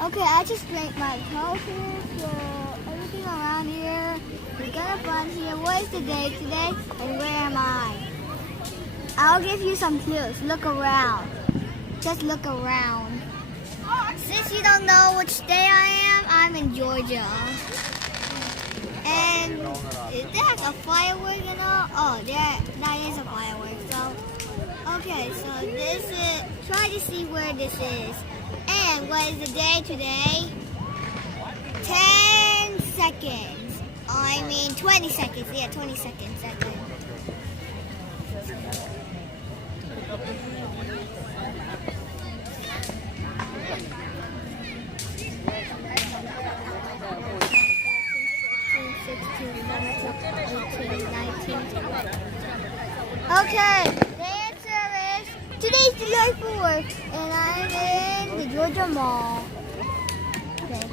Okay, I just drank my coffee, so everything around here. We got a bunch here. What is the day today? And where am I? I'll give you some clues. Look around. Just look around. Since you don't know which day I am, I'm in Georgia. And there's a firework and all. Oh, that is a firework. So, okay, so this is, try to see where this is. And what is the day today? 10 seconds. I mean 20 seconds. Yeah, 20 seconds. Okay, the answer is today's July 4th, and I'm in the Georgia Mall. Okay.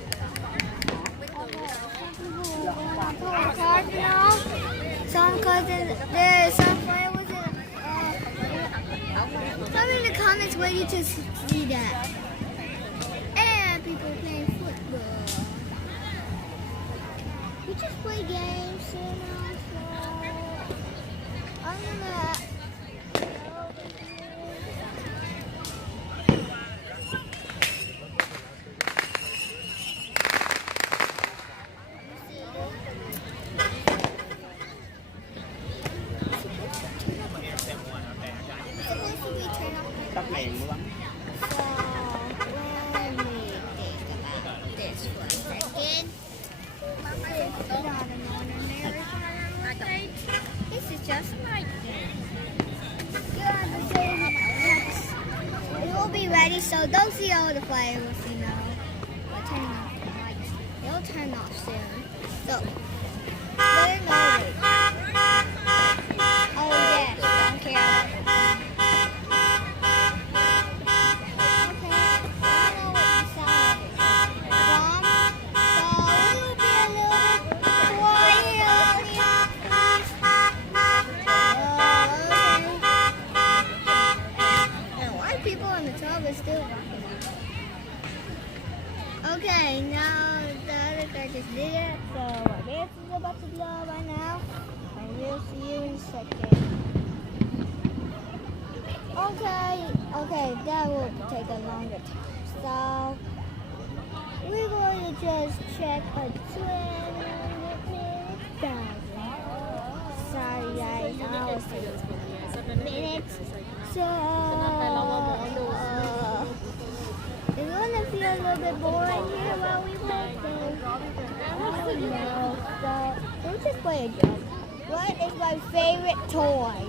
Some cousins, there's some fireworks. Tell me in the comments where you just see that. And people playing football. We just play games, you know, so I'm gonna this is just like this. It will be ready, so don't see all the fireworks, you know. We're turning off the lights. They'll turn off soon. So, better know it. Oh yes, don't care. Okay, now the other guy just did it, so my dance is about to blow right now, and we'll see you in a second. Okay, that will take a longer time, so we're going to just check a 20-minute time. Sorry guys, I was taking minutes, so it's gonna feel a little bit boring here while we play. So let's just play a game. What is my favorite toy?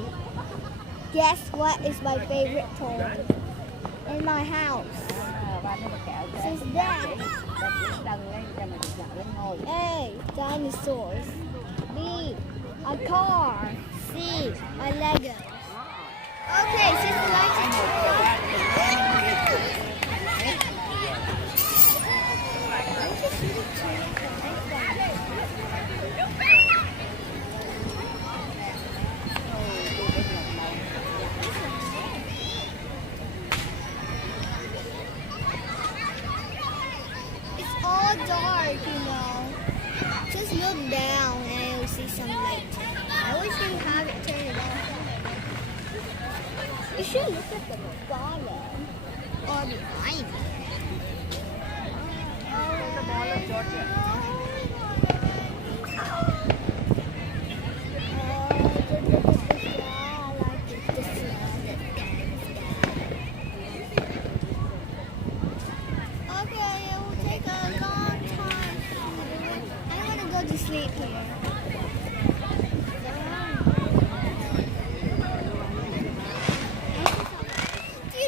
Guess what is my favorite toy in my house? Since that, A, dinosaurs. B, a car. C, a Lego. Okay, since the lights are dark, you know. Just look down and you'll see some light. I wish you have it turned off. You should look at the bottom or behind it. The Mall of Georgia. Sleep here. Do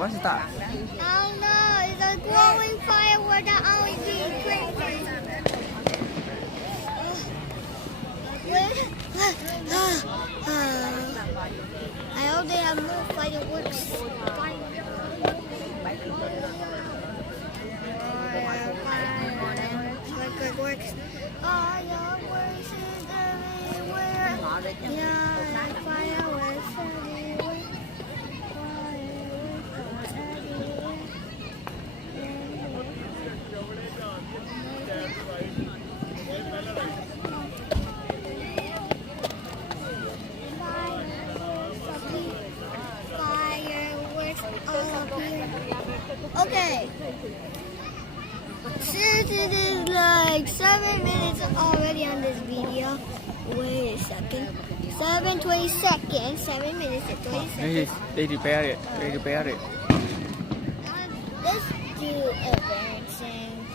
What's that? Oh no, it's a glowing firework that only being crazy. I hope they have more fireworks. Fireworks. Fireworks is everywhere. Yeah, fireworks everywhere. Fireworks everywhere. Fireworks up here. Okay. Since it is like 7 minutes already on this video, wait a second. 20 seconds. 7 minutes and 20 seconds. They repair it. Let's do advancing.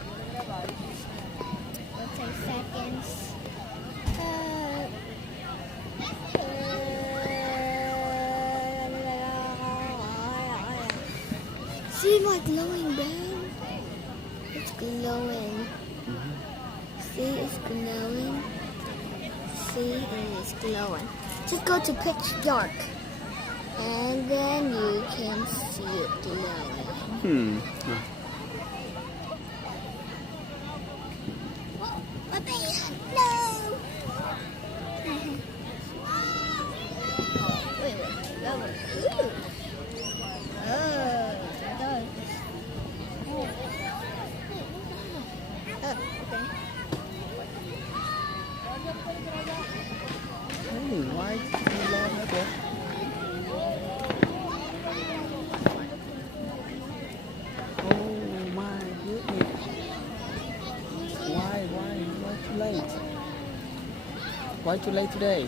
Let's say seconds. See my glowing bell? It's glowing. See, it's glowing. See, and it's glowing. Just go to pitch dark. And then you can see it glowing. No! Wait. Ooh. Why is it so long, okay? Oh my goodness. Why too late? Why too late today?